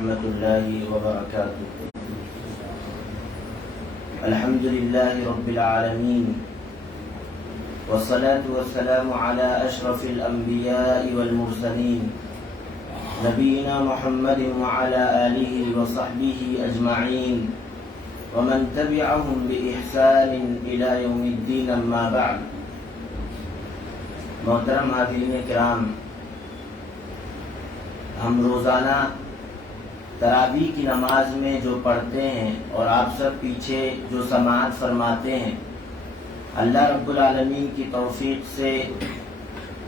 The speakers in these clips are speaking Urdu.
ورحمۃ اللہ وبرکاتہ۔ الحمد للہ رب العالمین والصلاة والسلام على اشرف الانبیاء والمرسلین نبینا محمد وعلى آلہ وصحبہ اجمعین ومن تبعهم بإحسان الى یوم الدین، اما بعد۔ محترم حاضرین کرام، ہم روزانہ تراویح کی نماز میں جو پڑھتے ہیں اور آپ سب پیچھے جو سماعت فرماتے ہیں، اللہ رب العالمین کی توفیق سے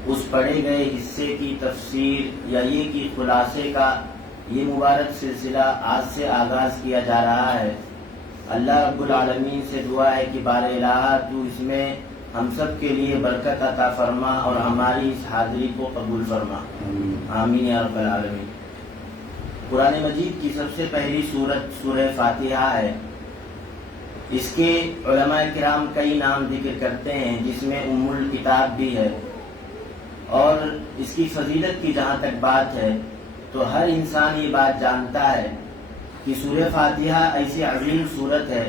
اس پڑھے گئے حصے کی تفسیر یا یہ کہ خلاصے کا یہ مبارک سلسلہ آج سے آغاز کیا جا رہا ہے۔ اللہ رب العالمین سے دعا ہے کہ بار الہ تو اس میں ہم سب کے لیے برکت عطا فرما اور ہماری اس حاضری کو قبول فرما، آمین یا رب العالمین۔ قرآن مجید کی سب سے پہلی سورت سورہ فاتحہ ہے۔ اس کے علماء کرام کئی نام ذکر کرتے ہیں، جس میں ام الکتاب بھی ہے، اور اس کی فضیلت کی جہاں تک بات ہے تو ہر انسان یہ بات جانتا ہے کہ سورہ فاتحہ ایسی عظیم سورت ہے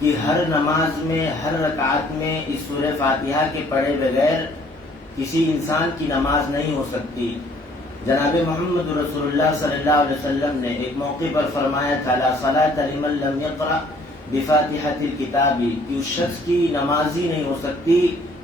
کہ ہر نماز میں، ہر رکعت میں اس سورہ فاتحہ کے پڑھے بغیر کسی انسان کی نماز نہیں ہو سکتی۔ جناب محمد رسول اللہ صلی اللہ علیہ وسلم نے ایک موقع پر فرمایا تھا، لا صلاۃ لمن لم یقرأ بفاتحۃ الکتاب، کہ اس شخص کی نماز ہی نہیں ہو سکتی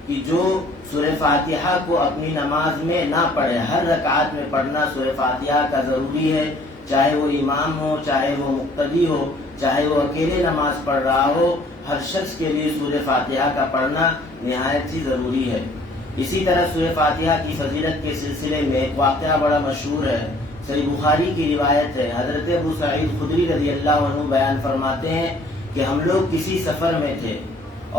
کہ جو سورہ فاتحہ کو اپنی نماز میں نہ پڑھے۔ ہر رکعت میں پڑھنا سورہ فاتحہ کا ضروری ہے، چاہے وہ امام ہو، چاہے وہ مقتدی ہو، چاہے وہ اکیلے نماز پڑھ رہا ہو، ہر شخص کے لیے سورہ فاتحہ کا پڑھنا نہایت ہی ضروری ہے۔ اسی طرح سورہ فاتحہ کی فضیلت کے سلسلے میں ایک واقعہ بڑا مشہور ہے، صحیح بخاری کی روایت ہے۔ حضرت ابو سعید خدری رضی اللہ عنہ بیان فرماتے ہیں کہ ہم لوگ کسی سفر میں تھے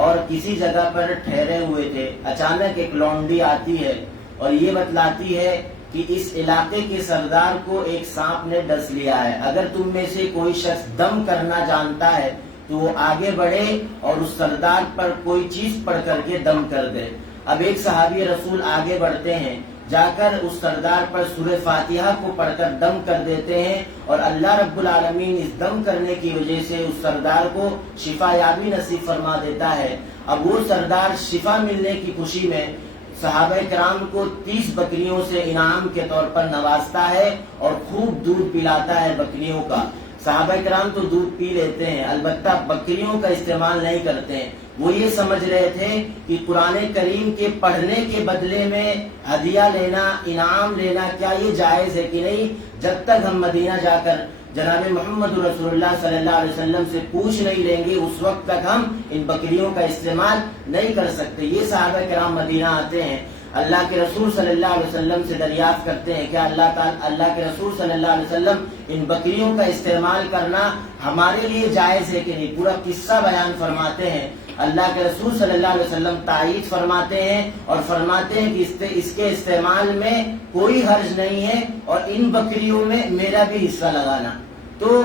اور کسی جگہ پر ٹھہرے ہوئے تھے، اچانک ایک لونڈی آتی ہے اور یہ بتلاتی ہے کہ اس علاقے کے سردار کو ایک سانپ نے ڈس لیا ہے، اگر تم میں سے کوئی شخص دم کرنا جانتا ہے تو وہ آگے بڑھے اور اس سردار پر کوئی چیز پڑھ کر کے دم کر دے۔ اب ایک صحابی رسول آگے بڑھتے ہیں، جا کر اس سردار پر سورہ فاتحہ کو پڑھ کر دم کر دیتے ہیں، اور اللہ رب العالمین اس دم کرنے کی وجہ سے اس سردار کو شفا یابی نصیب فرما دیتا ہے۔ اب وہ سردار شفا ملنے کی خوشی میں صحابہ کرام کو 30 بکریوں سے انعام کے طور پر نوازتا ہے اور خوب دودھ پلاتا ہے بکریوں کا۔ صحابہ کرام تو دودھ پی لیتے ہیں، البتہ بکریوں کا استعمال نہیں کرتے ہیں۔ وہ یہ سمجھ رہے تھے کہ قرآن کریم کے پڑھنے کے بدلے میں ہدیہ لینا، انعام لینا، کیا یہ جائز ہے کہ نہیں؟ جب تک ہم مدینہ جا کر جناب محمد رسول اللہ صلی اللہ علیہ وسلم سے پوچھ نہیں لیں گے، اس وقت تک ہم ان بکریوں کا استعمال نہیں کر سکتے۔ یہ صحابہ کرام مدینہ آتے ہیں، اللہ کے رسول صلی اللہ علیہ وسلم سے دریافت کرتے ہیں، کیا اللہ کے رسول صلی اللہ علیہ وسلم ان بکریوں کا استعمال کرنا ہمارے لیے جائز ہے کہ نہیں؟ پورا قصہ بیان فرماتے ہیں۔ اللہ کے رسول صلی اللہ علیہ وسلم تائید فرماتے ہیں اور فرماتے ہیں کہ اس کے استعمال میں کوئی حرج نہیں ہے، اور ان بکریوں میں میرا بھی حصہ لگانا۔ تو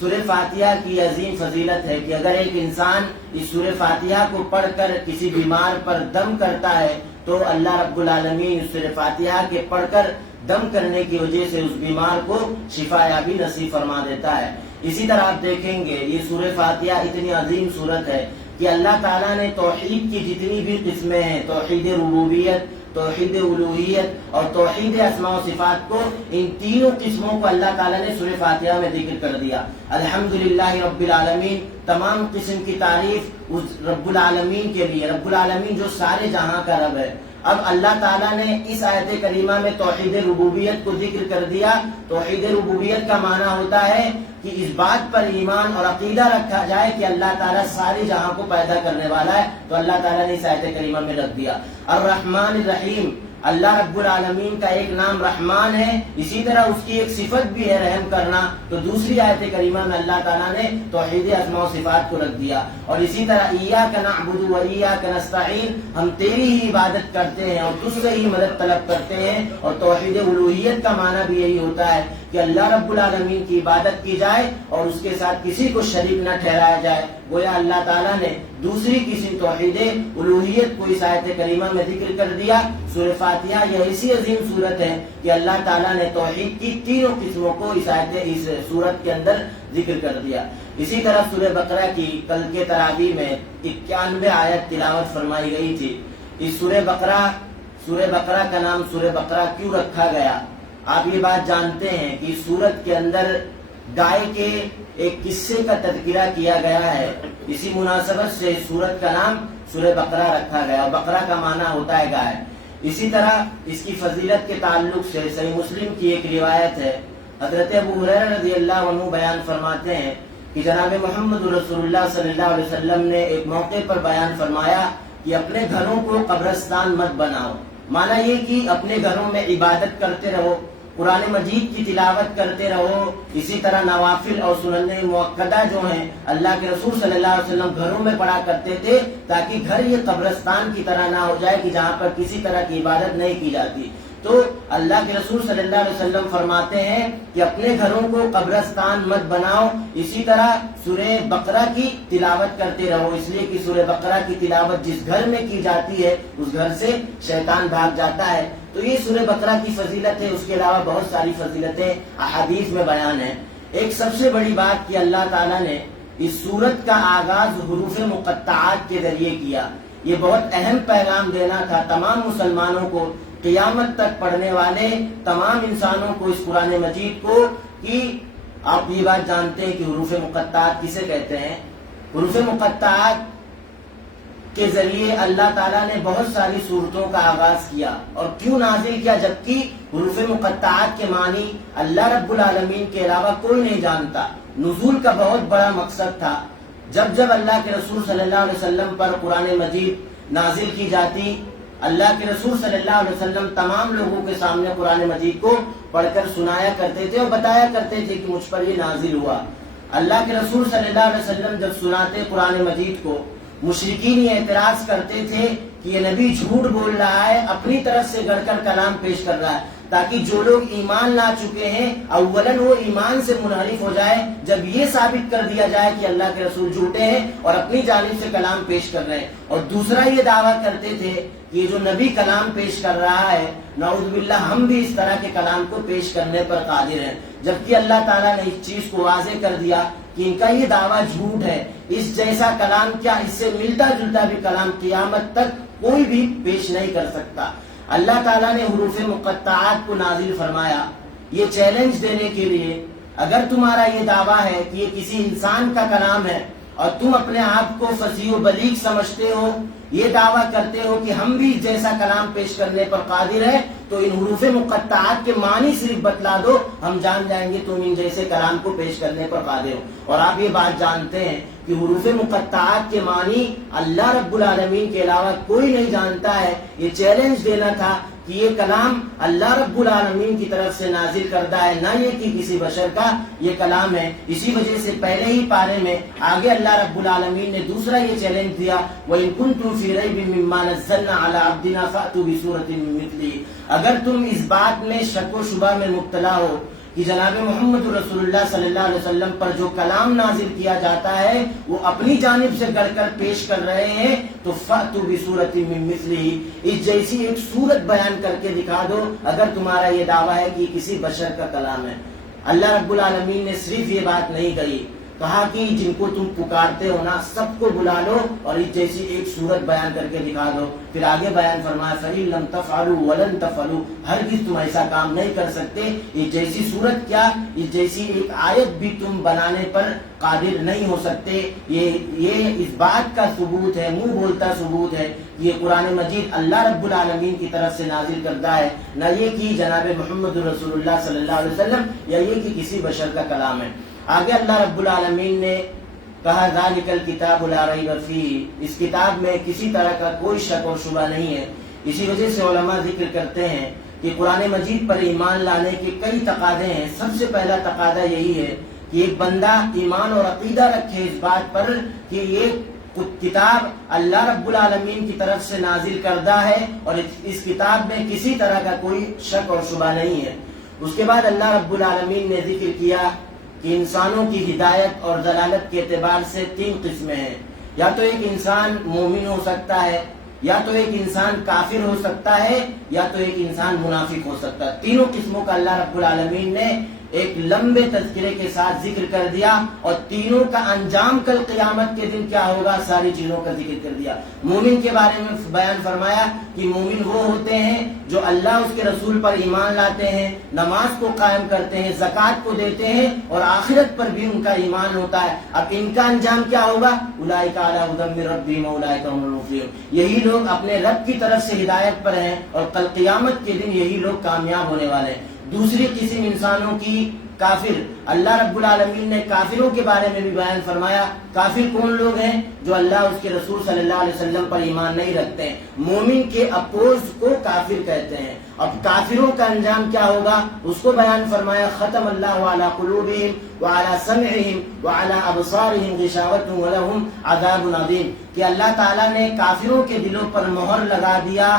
سورہ فاتحہ کی عظیم فضیلت ہے کہ اگر ایک انسان اس سورہ فاتحہ کو پڑھ کر کسی بیمار پر دم کرتا ہے تو اللہ رب العالمین اس سورہ فاتحہ کے پڑھ کر دم کرنے کی وجہ سے اس بیمار کو شفا یابی نصیب فرما دیتا ہے۔ اسی طرح آپ دیکھیں گے یہ سورہ فاتحہ اتنی عظیم سورت ہے کہ اللہ تعالیٰ نے توحید کی جتنی بھی قسمیں ہیں، توحید ربوبیت، توحید الوہیت اور توحید اسماء و صفات کو، ان تینوں قسموں کو اللہ تعالیٰ نے سورہ فاتحہ میں ذکر کر دیا۔ الحمدللہ رب العالمین، تمام قسم کی تعریف اس رب العالمین کے لیے، رب العالمین جو سارے جہاں کا رب ہے۔ اب اللہ تعالیٰ نے اس آیت کریمہ میں توحید ربوبیت کو ذکر کر دیا۔ توحید ربوبیت کا معنی ہوتا ہے کہ اس بات پر ایمان اور عقیدہ رکھا جائے کہ اللہ تعالیٰ سارے جہاں کو پیدا کرنے والا ہے، تو اللہ تعالیٰ نے اس آیت کریمہ میں رکھ دیا۔ الرحمن الرحیم، اللہ رب العالمین کا ایک نام رحمان ہے، اسی طرح اس کی ایک صفت بھی ہے رحم کرنا، تو دوسری آیت کریمہ میں اللہ تعالیٰ نے توحید اسماء و صفات کو رکھ دیا۔ اور اسی طرح ایاک نعبد و ایاک نستعین، ہم تیری ہی عبادت کرتے ہیں اور تجھ سے ہی مدد طلب کرتے ہیں۔ اور توحید الوہیت کا معنی بھی یہی ہوتا ہے کہ اللہ رب العالمین کی عبادت کی جائے اور اس کے ساتھ کسی کو شریک نہ ٹھہرایا جائے۔ گویا اللہ تعالیٰ نے دوسری کسی توحید الوہیت کو اس آیت کریمہ میں ذکر کر دیا۔ سورہ فاتحہ یہ ایسی عظیم سورت ہے کہ اللہ تعالیٰ نے توحید کی تینوں قسموں کو اس سورت کے اندر ذکر کر دیا۔ اسی طرح سورہ بقرہ کی کل کے تراویح میں 91 آیت تلاوت فرمائی گئی تھی۔ اس سورہ بقرہ کا نام سورہ بقرہ کیوں رکھا گیا؟ آپ یہ بات جانتے ہیں کہ سورت کے اندر گائے کے ایک قصے کا تذکرہ کیا گیا ہے، اسی مناسبت سے سورت کا نام سورہ بقرہ رکھا گیا۔ بقرہ کا معنی ہوتا ہے گائے۔ اسی طرح اس کی فضیلت کے تعلق سے صحیح مسلم کی ایک روایت ہے، حضرت ابو ہریرہ رضی اللہ عنہ بیان فرماتے ہیں کہ جناب محمد رسول اللہ صلی اللہ علیہ وسلم نے ایک موقع پر بیان فرمایا کہ اپنے گھروں کو قبرستان مت بناؤ۔ مانا یہ کہ اپنے گھروں میں عبادت کرتے رہو، قرآن مجید کی تلاوت کرتے رہو، اسی طرح نوافل اور سنن مؤکدہ جو ہیں اللہ کے رسول صلی اللہ علیہ وسلم گھروں میں پڑھا کرتے تھے، تاکہ گھر یہ قبرستان کی طرح نہ ہو جائے کہ جہاں پر کسی طرح کی عبادت نہیں کی جاتی۔ تو اللہ کے رسول صلی اللہ علیہ وسلم فرماتے ہیں کہ اپنے گھروں کو قبرستان مت بناؤ، اسی طرح سورہ بقرہ کی تلاوت کرتے رہو، اس لیے کہ سورہ بقرہ کی تلاوت جس گھر میں کی جاتی ہے اس گھر سے شیطان بھاگ جاتا ہے۔ تو یہ سورہ بقرہ کی فضیلت ہے، اس کے علاوہ بہت ساری فضیلتیں احادیث میں بیان ہیں۔ ایک سب سے بڑی بات کہ اللہ تعالیٰ نے اس سورت کا آغاز حروف مقطعات کے ذریعے کیا۔ یہ بہت اہم پیغام دینا تھا تمام مسلمانوں کو، قیامت تک پڑھنے والے تمام انسانوں کو اس قرآن مجید کو، کہ آپ یہ بات جانتے ہیں کہ حروف مقطعات کسے کہتے ہیں؟ حروف مقطعات کے ذریعے اللہ تعالیٰ نے بہت ساری صورتوں کا آغاز کیا، اور کیوں نازل کیا؟ جبکہ حروف مقطعات کے معنی اللہ رب العالمین کے علاوہ کوئی نہیں جانتا۔ نزول کا بہت بڑا مقصد تھا، جب اللہ کے رسول صلی اللہ علیہ وسلم پر قرآن مجید نازل کی جاتی، اللہ کے رسول صلی اللہ علیہ وسلم تمام لوگوں کے سامنے قرآن مجید کو پڑھ کر سنایا کرتے تھے اور بتایا کرتے تھے کہ مجھ پر یہ نازل ہوا۔ اللہ کے رسول صلی اللہ علیہ وسلم جب سناتے قرآن مجید کو، مشرکین یہ اعتراض کرتے تھے کہ یہ نبی جھوٹ بول رہا ہے، اپنی طرف سے گڑھ کر کلام پیش کر رہا ہے، تاکہ جو لوگ ایمان لا چکے ہیں اولاً وہ ایمان سے منحرف ہو جائے، جب یہ ثابت کر دیا جائے کہ اللہ کے رسول جھوٹے ہیں اور اپنی جانب سے کلام پیش کر رہے ہیں۔ اور دوسرا یہ دعویٰ کرتے تھے کہ یہ جو نبی کلام پیش کر رہا ہے، نعوذ باللہ ہم بھی اس طرح کے کلام کو پیش کرنے پر قادر ہیں، جبکہ اللہ تعالیٰ نے اس چیز کو واضح کر دیا کہ ان کا یہ دعویٰ جھوٹ ہے۔ اس جیسا کلام کیا، اس سے ملتا جلتا بھی کلام قیامت تک کوئی بھی پیش نہیں کر سکتا۔ اللہ تعالیٰ نے حروف مقطعات کو نازل فرمایا یہ چیلنج دینے کے لیے، اگر تمہارا یہ دعویٰ ہے کہ یہ کسی انسان کا کلام ہے اور تم اپنے آپ کو فصیح و بلیغ سمجھتے ہو، یہ دعویٰ کرتے ہو کہ ہم بھی جیسا کلام پیش کرنے پر قادر ہیں، تو ان حروف مقطعات کے معنی صرف بتلا دو، ہم جان جائیں گے تم ان جیسے کلام کو پیش کرنے پر قادر ہو۔ اور آپ یہ بات جانتے ہیں کہ حروف مقطعات کے معنی اللہ رب العالمین کے علاوہ کوئی نہیں جانتا ہے۔ یہ چیلنج دینا تھا کہ یہ کلام اللہ رب العالمین کی طرف سے نازل کردہ ہے، نہ یہ کہ کسی بشر کا یہ کلام ہے۔ اسی وجہ سے پہلے ہی پارے میں آگے اللہ رب العالمین نے دوسرا یہ چیلنج دیا، وَإِن كُنتُمْ فِي رَيْبٍ مِّمَّا نَزَّلْنَا عَلَىٰ عَبْدِنَا فَأْتُوا بِسُورَةٍ مِّن مِّثْلِهِ۔ اگر تم اس بات میں شک و شبہ میں مبتلا ہو کہ جناب محمد رسول اللہ صلی اللہ علیہ وسلم پر جو کلام نازل کیا جاتا ہے وہ اپنی جانب سے گڑھ کر پیش کر رہے ہیں، تو فَأْتُوا بِسُورَةٍ مِّن مِّثْلِهِ، اس جیسی ایک صورت بیان کر کے دکھا دو اگر تمہارا یہ دعویٰ ہے کہ یہ کسی بشر کا کلام ہے۔ اللہ رب العالمین نے صرف یہ بات نہیں کہی، کہا کہ جن کو تم پکارتے ہو نا سب کو بلا لو اور اس جیسی ایک صورت بیان کر کے دکھا دو۔ پھر آگے بیان فرمایا فَإِن لَّمْ تَفْعَلُوا وَلَن تَفْعَلُوا، ہرگز تم ایسا کام نہیں کر سکتے، یہ جیسی صورت کیا، اس جیسی ایک آیت بھی تم بنانے پر قادر نہیں ہو سکتے۔ یہ اس بات کا ثبوت ہے، منہ بولتا ثبوت ہے کہ یہ قرآن مجید اللہ رب العالمین کی طرف سے نازل کردہ ہے، نہ یہ کہ جناب محمد رسول اللہ صلی اللہ علیہ وسلم یا یہ کہ کسی بشر کا کلام ہے۔ آگے اللہ رب العالمین نے کہا ذالک الکتاب لا ریب فیہ، اس کتاب میں کسی طرح کا کوئی شک اور شبہ نہیں ہے۔ اسی وجہ سے علماء ذکر کرتے ہیں کہ قرآن مجید پر ایمان لانے کے کئی تقاضے ہیں۔ سب سے پہلا تقاضا یہی ہے کہ ایک بندہ ایمان اور عقیدہ رکھے اس بات پر کہ یہ کتاب اللہ رب العالمین کی طرف سے نازل کردہ ہے اور اس کتاب میں کسی طرح کا کوئی شک اور شبہ نہیں ہے۔ اس کے بعد اللہ رب العالمین نے ذکر کیا کہ انسانوں کی ہدایت اور ضلالت کے اعتبار سے 3 قسمیں ہیں. یا تو ایک انسان مومن ہو سکتا ہے، یا تو ایک انسان کافر ہو سکتا ہے، یا تو ایک انسان منافق ہو سکتا ہے. تینوں قسموں کا اللہ رب العالمین نے ایک لمبے تذکرے کے ساتھ ذکر کر دیا، اور تینوں کا انجام کل قیامت کے دن کیا ہوگا ساری چیزوں کا ذکر کر دیا. مومن کے بارے میں بیان فرمایا کہ مومن وہ ہوتے ہیں جو اللہ اس کے رسول پر ایمان لاتے ہیں، نماز کو قائم کرتے ہیں، زکوٰۃ کو دیتے ہیں، اور آخرت پر بھی ان کا ایمان ہوتا ہے. اب ان کا انجام کیا ہوگا؟ اولئک علی ھدی من ربہم واولئک هم المفلحون. یہی لوگ اپنے رب کی طرف سے ہدایت پر ہیں، اور کل قیامت کے دن یہی لوگ کامیاب ہونے والے ہیں. دوسری قسم انسانوں کی کافر. اللہ رب العالمین نے کافروں کے بارے میں بھی بیان فرمایا. کافر کون لوگ ہیں؟ جو اللہ اس کے رسول صلی اللہ علیہ وسلم پر ایمان نہیں رکھتے ہیں. مومن کے اپوز کو کافر کہتے ہیں. اب کافروں کا انجام کیا ہوگا اس کو بیان فرمایا. ختم اللہ علی قلوبہم وعلی سمعہم وعلی ابصارہم غشاوۃ ولہم عذاب عظیم. کہ اللہ تعالیٰ نے کافروں کے دلوں پر مہر لگا دیا.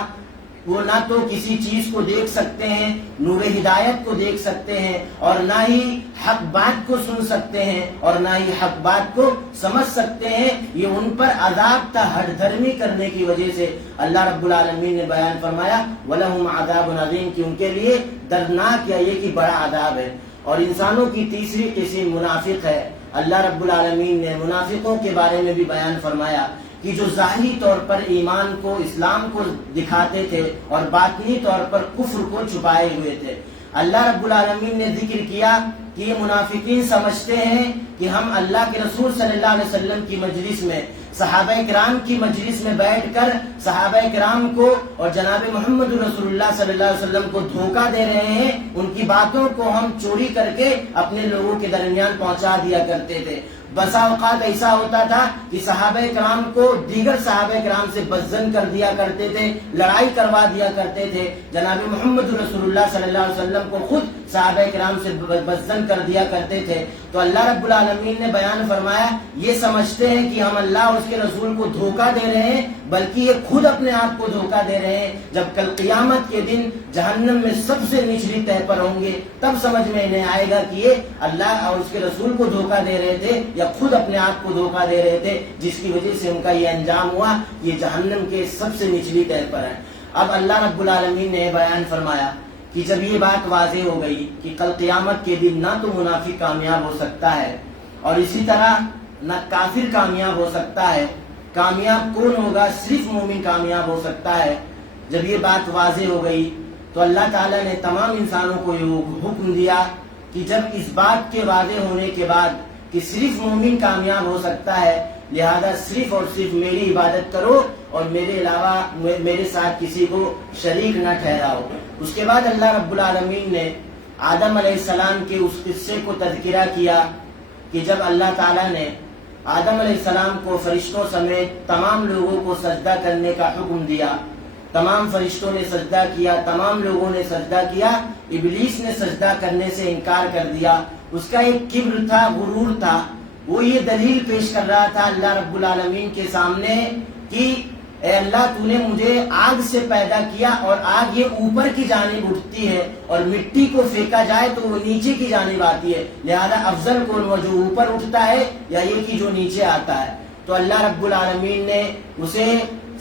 وہ نہ تو کسی چیز کو دیکھ سکتے ہیں، نور ہدایت کو دیکھ سکتے ہیں، اور نہ ہی حق بات کو سن سکتے ہیں، اور نہ ہی حق بات کو سمجھ سکتے ہیں. یہ ان پر عذاب تھا ہٹ دھرمی کرنے کی وجہ سے. اللہ رب العالمین نے بیان فرمایا وَلَهُمْ عَذَابٌ عَظِيمٌ کہ ان کے لیے دردناک یا یہ کہ بڑا عذاب ہے. اور انسانوں کی تیسری قسم منافق ہے. اللہ رب العالمین نے منافقوں کے بارے میں بھی بیان فرمایا کہ جو ظاہری طور پر ایمان کو، اسلام کو دکھاتے تھے، اور باطنی طور پر کفر کو چھپائے ہوئے تھے. اللہ رب العالمین نے ذکر کیا کہ یہ منافقین سمجھتے ہیں کہ ہم اللہ کے رسول صلی اللہ علیہ وسلم کی مجلس میں، صحابہ کرام کی مجلس میں بیٹھ کر صحابہ کرام کو اور جناب محمد رسول اللہ صلی اللہ علیہ وسلم کو دھوکہ دے رہے ہیں. ان کی باتوں کو ہم چوری کر کے اپنے لوگوں کے درمیان پہنچا دیا کرتے تھے. بسا اوقات ایسا ہوتا تھا کہ صحابہ کرام کو دیگر صحابہ کرام سے بدظن کر دیا کرتے تھے، لڑائی کروا دیا کرتے تھے. جناب محمد رسول اللہ صلی اللہ علیہ وسلم کو خود صحابہ کرام سے بدظن کر دیا کرتے تھے. تو اللہ رب العالمین نے بیان فرمایا یہ سمجھتے ہیں کہ ہم اللہ اور اس کے رسول کو دھوکہ دے رہے ہیں، بلکہ یہ خود اپنے آپ کو دھوکہ دے رہے ہیں. جب کل قیامت کے دن جہنم میں سب سے نچلی تہ پر ہوں گے تب سمجھ میں انہیں آئے گا کہ یہ اللہ اور اس کے رسول کو دھوکہ دے رہے تھے یا خود اپنے آپ کو دھوکہ دے رہے تھے، جس کی وجہ سے ان کا یہ انجام ہوا. یہ جہنم کے سب سے نچلی تہ پر ہے. اب اللہ رب العالمین نے بیان فرمایا کہ جب یہ بات واضح ہو گئی کہ کل قیامت کے دن نہ تو منافق کامیاب ہو سکتا ہے، اور اسی طرح نہ کافر کامیاب ہو سکتا ہے. کامیاب کون ہوگا؟ صرف مومن کامیاب ہو سکتا ہے. جب یہ بات واضح ہو گئی تو اللہ تعالیٰ نے تمام انسانوں کو یہ حکم دیا کہ جب اس بات کے واضح ہونے کے بعد کہ صرف مومن کامیاب ہو سکتا ہے، لہذا صرف اور صرف میری عبادت کرو اور میرے علاوہ میرے ساتھ کسی کو شریک نہ ٹھہراؤ. اس کے بعد اللہ رب العالمین نے آدم علیہ السلام کے اس قصے کو تذکرہ کیا کہ جب اللہ تعالیٰ نے آدم علیہ السلام کو فرشتوں سمیت تمام لوگوں کو سجدہ کرنے کا حکم دیا. تمام فرشتوں نے سجدہ کیا، تمام لوگوں نے سجدہ کیا. ابلیس نے سجدہ کرنے سے انکار کر دیا. اس کا ایک کبر تھا، غرور تھا. وہ یہ دلیل پیش کر رہا تھا اللہ رب العالمین کے سامنے کہ اے اللہ تو نے مجھے آگ سے پیدا کیا، اور آگ یہ اوپر کی جانب اٹھتی ہے، اور مٹی کو پھینکا جائے تو وہ نیچے کی جانب آتی ہے. لہذا افضل کون، وہ جو اوپر اٹھتا ہے یا یہ کہ جو نیچے آتا ہے؟ تو اللہ رب العالمین نے اسے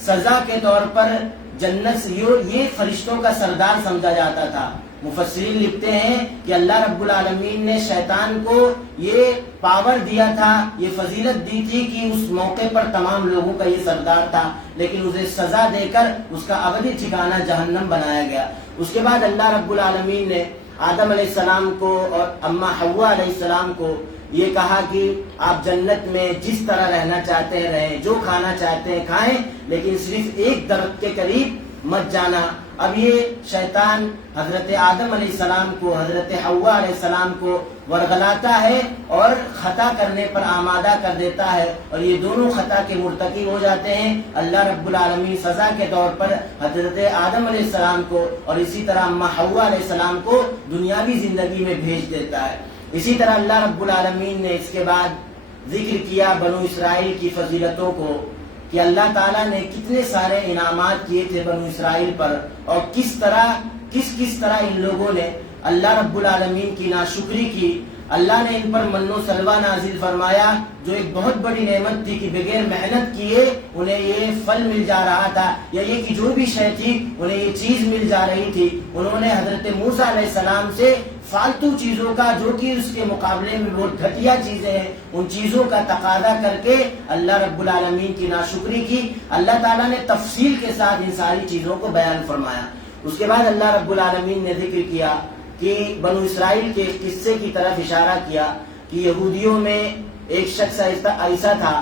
سزا کے طور پر جنت سے، یہ فرشتوں کا سردار سمجھا جاتا تھا. مفسرین لکھتے ہیں کہ اللہ رب العالمین نے شیطان کو یہ پاور دیا تھا، یہ فضیلت دی تھی کہ اس موقع پر تمام لوگوں کا یہ سردار تھا، لیکن اسے سزا دے کر اس کا ابدی ٹھکانہ جہنم بنایا گیا. اس کے بعد اللہ رب العالمین نے آدم علیہ السلام کو اور اماں حوا علیہ السلام کو یہ کہا کہ آپ جنت میں جس طرح رہنا چاہتے ہیں رہیں، جو کھانا چاہتے ہیں کھائیں، لیکن صرف ایک درخت کے قریب مت جانا. اب یہ شیطان حضرت آدم علیہ السلام کو، حضرت حوا علیہ السلام کو ورغلاتا ہے اور خطا کرنے پر آمادہ کر دیتا ہے، اور یہ دونوں خطا کے مرتکب ہو جاتے ہیں. اللہ رب العالمین سزا کے طور پر حضرت آدم علیہ السلام کو اور اسی طرح اماں حوا علیہ السلام کو دنیاوی زندگی میں بھیج دیتا ہے. اسی طرح اللہ رب العالمین نے اس کے بعد ذکر کیا بنو اسرائیل کی فضیلتوں کو، کہ اللہ تعالیٰ نے کتنے سارے انعامات کیے تھے بنو اسرائیل پر، اور کس طرح ان لوگوں نے اللہ رب العالمین کی ناشکری کی، اللہ نے ان پر من و سلوہ نازل فرمایا، جو ایک بہت بڑی نعمت تھی کہ بغیر محنت کیے انہیں یہ پھل مل جا رہا تھا، یا یہ کہ جو بھی شے تھی انہیں یہ چیز مل جا رہی تھی، انہوں نے حضرت موسیٰ علیہ السلام سے فالتو چیزوں کا، جو کہ اس کے مقابلے میں بہت گھٹیا چیزیں ہیں، ان چیزوں کا تقاضا کر کے اللہ رب العالمین کی ناشکری کی۔ اللہ تعالیٰ نے تفصیل کے ساتھ ان ساری چیزوں کو بیان فرمایا۔ اس کے بعد اللہ رب العالمین نے ذکر کیا کہ بنو اسرائیل کے قصے کی طرف اشارہ کیا کہ یہودیوں میں ایک شخص ایسا تھا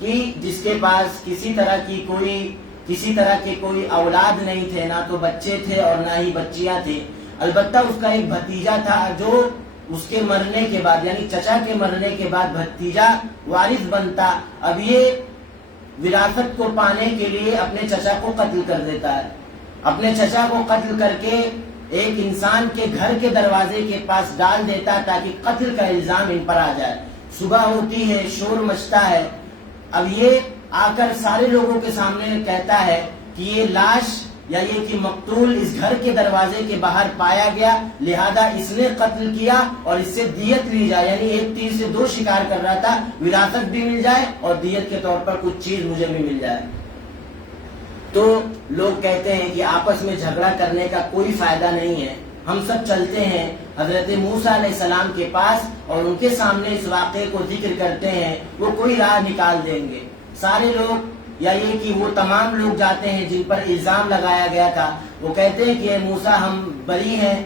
کہ جس کے پاس کسی طرح کے کوئی اولاد نہیں تھے، نہ تو بچے تھے اور نہ ہی بچیاں تھے، البتہ اس کا ایک بھتیجا تھا جو اس کے مرنے کے بعد، یعنی چچا کے مرنے کے بعد بھتیجا وارث بنتا۔ اب یہ وراثت کو پانے کے لیے اپنے چچا کو قتل کر دیتا ہے، اپنے چچا کو قتل کر کے ایک انسان کے گھر کے دروازے کے پاس ڈال دیتا تاکہ قتل کا الزام ان پر آ جائے۔ صبح ہوتی ہے، شور مچتا ہے، اب یہ آ کر سارے لوگوں کے سامنے کہتا ہے کہ یہ لاش یا یہ کہ مقتول اس گھر کے دروازے کے باہر پایا گیا، لہذا اس نے قتل کیا اور اس سے دیت لی جائے، یعنی ایک تیر سے دو شکار کر رہا تھا، وراثت بھی مل جائے اور دیت کے طور پر کچھ چیز مجھے بھی مل جائے۔ تو لوگ کہتے ہیں کہ آپس میں جھگڑا کرنے کا کوئی فائدہ نہیں ہے، ہم سب چلتے ہیں حضرت موسیٰ علیہ السلام کے پاس اور ان کے سامنے اس واقعے کو ذکر کرتے ہیں، وہ کوئی راہ نکال دیں گے۔ سارے لوگ یا یہ کہ وہ تمام لوگ جاتے ہیں جن پر الزام لگایا گیا تھا، وہ کہتے ہیں کہ اے موسیٰ ہم بری ہیں،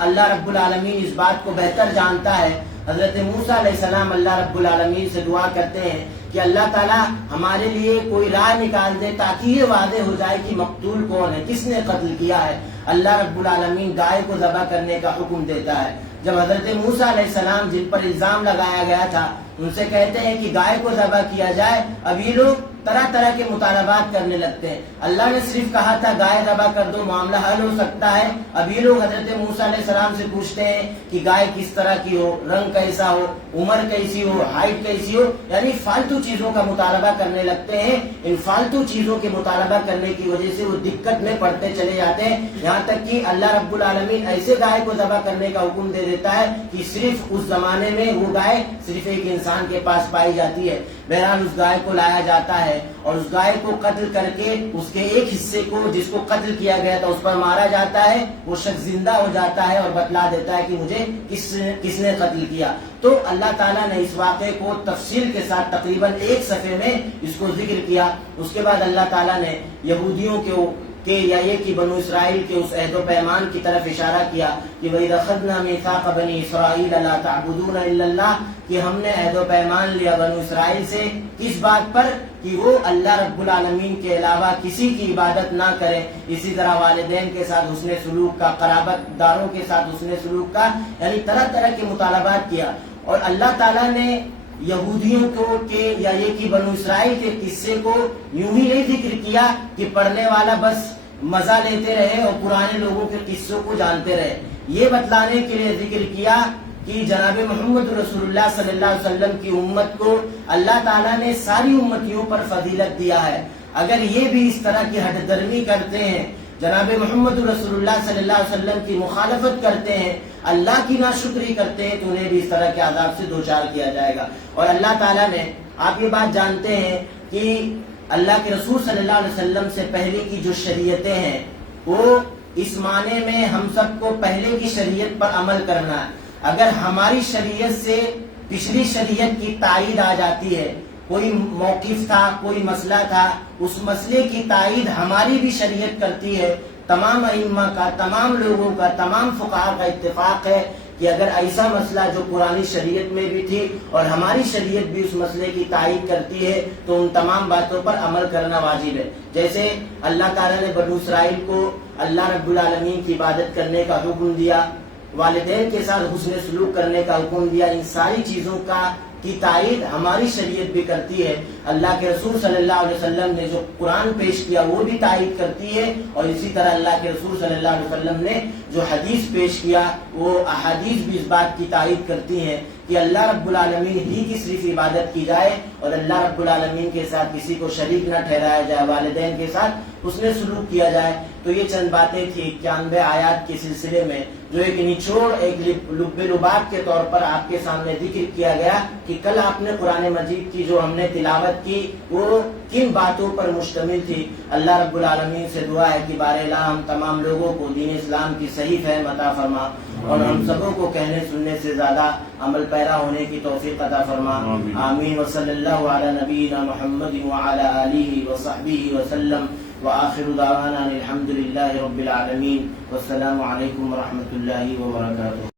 اللہ رب العالمین اس بات کو بہتر جانتا ہے۔ حضرت موسیٰ علیہ السلام اللہ رب العالمین سے دعا کرتے ہیں کہ اللہ تعالیٰ ہمارے لیے کوئی راہ نکال دے تاکہ یہ واضح ہو جائے کہ مقتول کون ہے، کس نے قتل کیا ہے۔ اللہ رب العالمین گائے کو ذبح کرنے کا حکم دیتا ہے۔ جب حضرت موسیٰ علیہ السلام جن پر الزام لگایا گیا تھا ان سے کہتے ہیں کہ گائے کو ذبح کیا جائے، اب یہ لوگ طرح طرح کے مطالبات کرنے لگتے ہیں۔ اللہ نے صرف کہا تھا گائے ذبح کر دو، معاملہ حل ہو سکتا ہے، اب یہ لوگ حضرت موسیٰ علیہ السلام سے پوچھتے ہیں کہ گائے کس طرح کی ہو، رنگ کیسا ہو، عمر کیسی ہو، ہائٹ کیسی ہو، یعنی فالتو چیزوں کا مطالبہ کرنے لگتے ہیں۔ ان فالتو چیزوں کے مطالبہ کرنے کی وجہ سے وہ دقت میں پڑتے چلے جاتے ہیں، یہاں تک کہ اللہ رب العالمین ایسے گائے کو ذبح کرنے کا حکم دے دیتا ہے کہ صرف اس زمانے میں وہ گائے صرف ایک انسان کے پاس پائی جاتی ہے۔ بہرحال اس گائے کو لایا جاتا ہے اور اس گائے کو قتل کر کے اس کے ایک حصے کو جس کو قتل کیا گیا تھا اس پر مارا جاتا ہے، وہ شخص زندہ ہو جاتا ہے اور بتلا دیتا ہے کہ مجھے کس نے قتل کیا۔ تو اللہ تعالیٰ نے اس واقعے کو تفصیل کے ساتھ تقریباً ایک صفحے میں اس کو ذکر کیا۔ اس کے بعد اللہ تعالیٰ نے یہودیوں کے یا یہ کہ بنو اسرائیل کے اس عہد و پیمان کی طرف اشارہ کیا کہ وَإِذْ أَخَذْنَا مِيثَاقَ بَنِي إِسْرَائِيلَ لَا تَعْبُدُونَ إِلَّا اللَّهَ، کہ ہم نے عہد و پیمان لیا بنو اسرائیل سے کس بات پر کہ وہ اللہ رب العالمین کے علاوہ کسی کی عبادت نہ کریں، اسی طرح والدین کے ساتھ حسن سلوک کا، قرابت داروں کے ساتھ حسن سلوک کا، یعنی طرح طرح کے مطالبات کیا۔ اور اللہ تعالیٰ نے یہودیوں کو یا یہ کہ بنو اسرائیل کے قصے کو یوں ہی نہیں ذکر کیا کہ پڑھنے والا بس مزہ لیتے رہے اور پرانے لوگوں کے قصوں کو جانتے رہے، یہ بتلانے کے لیے ذکر کیا کہ جناب محمد رسول اللہ صلی اللہ علیہ وسلم کی امت کو اللہ تعالیٰ نے ساری امتیوں پر فضیلت دیا ہے۔ اگر یہ بھی اس طرح کی ہٹ درمی کرتے ہیں، جناب محمد رسول اللہ صلی اللہ علیہ وسلم کی مخالفت کرتے ہیں، اللہ کی ناشکری کرتے ہیں، تو انہیں بھی اس طرح کے عذاب سے دوچار کیا جائے گا۔ اور اللہ تعالیٰ نے، آپ یہ بات جانتے ہیں کہ اللہ کے رسول صلی اللہ علیہ وسلم سے پہلے کی جو شریعتیں ہیں وہ اس معنی میں ہم سب کو پہلے کی شریعت پر عمل کرنا ہے۔ اگر ہماری شریعت سے پچھلی شریعت کی تائید آ جاتی ہے، کوئی موقف تھا، کوئی مسئلہ تھا، اس مسئلے کی تائید ہماری بھی شریعت کرتی ہے، تمام ائمہ کا، تمام لوگوں کا، تمام فقہاء کا اتفاق ہے کہ اگر ایسا مسئلہ جو پرانی شریعت میں بھی تھی اور ہماری شریعت بھی اس مسئلے کی تائید کرتی ہے تو ان تمام باتوں پر عمل کرنا واجب ہے۔ جیسے اللہ تعالیٰ نے بنو اسرائیل کو اللہ رب العالمین کی عبادت کرنے کا حکم دیا، والدین کے ساتھ حسن سلوک کرنے کا حکم دیا، ان ساری چیزوں کا کی تائید ہماری شریعت بھی کرتی ہے، اللہ کے رسول صلی اللہ علیہ وسلم نے جو قرآن پیش کیا وہ بھی تائید کرتی ہے، اور اسی طرح اللہ کے رسول صلی اللہ علیہ وسلم نے جو حدیث پیش کیا وہ احادیث بھی اس بات کی تائید کرتی ہیں کہ اللہ رب العالمین ہی کی صرف عبادت کی جائے اور اللہ رب العالمین کے ساتھ کسی کو شریک نہ ٹھہرایا جائے، والدین کے ساتھ حسن سلوک کیا جائے۔ تو یہ چند باتیں تھی 91 آیات کے سلسلے میں، جو ایک نچوڑ، ایک لب لباب کے طور پر آپ کے سامنے ذکر کیا گیا کہ کل آپ نے قرآن مجید کی جو ہم نے تلاوت کی وہ کن باتوں پر مشتمل تھی۔ اللہ رب العالمین سے دعا ہے کہ بارہلا ہم تمام لوگوں کو دین اسلام کی صحیح فہم عطا فرما، اور ہم سبوں کو کہنے سننے سے زیادہ عمل پیرا ہونے کی توفیق عطا فرما۔ آمین۔ وصلی اللہ علی نبینا محمد وعلی آلہ وصحبہ وسلم، وآخر دعوانا الحمد للہ رب العالمین، والسلام علیکم ورحمۃ اللہ وبرکاتہ۔